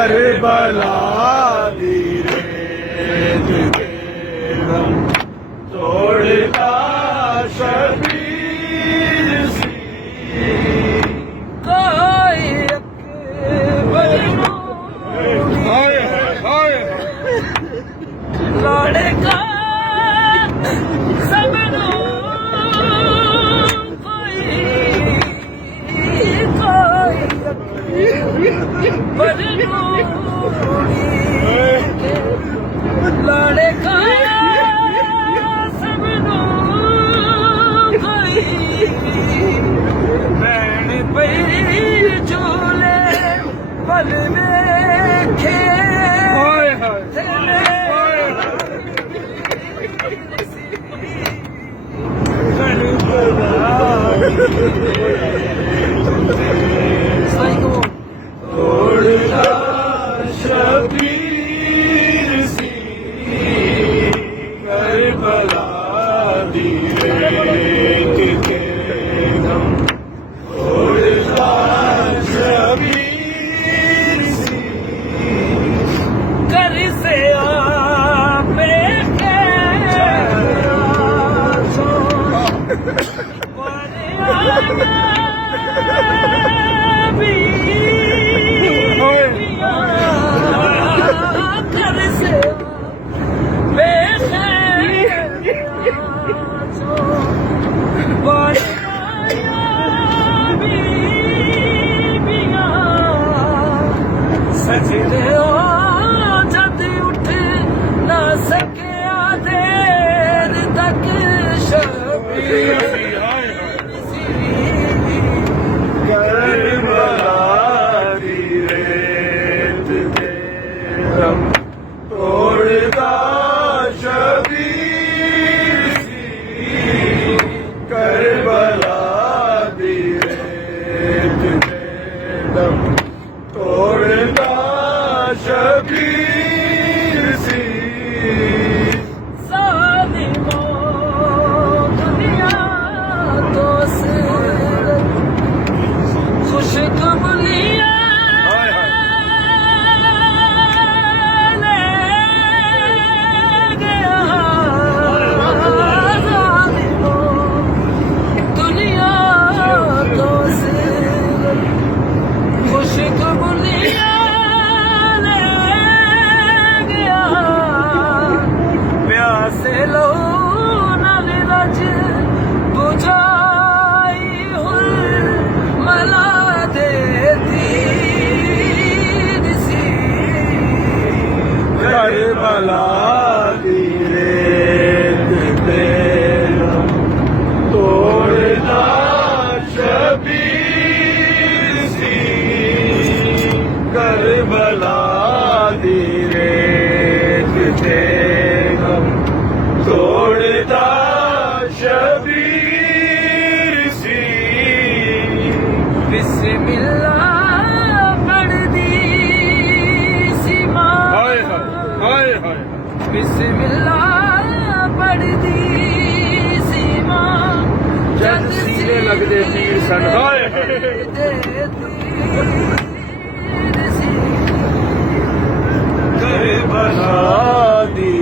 Karbala दी रेत के दम तोड़ता शबीर सी कोई अकबर हाय हाय लड़का सबनो कोई अकबर लड़का सबनो कोई बैण पई झूले पल में खे हाय तोड़ता शबीर सी करबला दी रेत के दम तोड़ता शबीर सी कर से आपे सजने जद उठ ना सकिया देर तक शबीर करबला दी रेत के दम तोड़ता शबीर सी करबला दी रेत के दम तोड़ता शबीर सी दुनिया तो खुश कबलिया ले गया दुनिया तो खुश कबलिया ले गया प्यासे लो नल रज बुझाई हुई मला देती सी करबला दी रेत के दम तोड़ता शबीर सी करबला दी रेत के दम तोड़ता शबीर सी बिस्मिल्लाह पढ़ दी सी माँ हाय बिस्मिल्लाह पढ़ दी सी माँ जद सीने लगदे तीर सन हाय करबला दी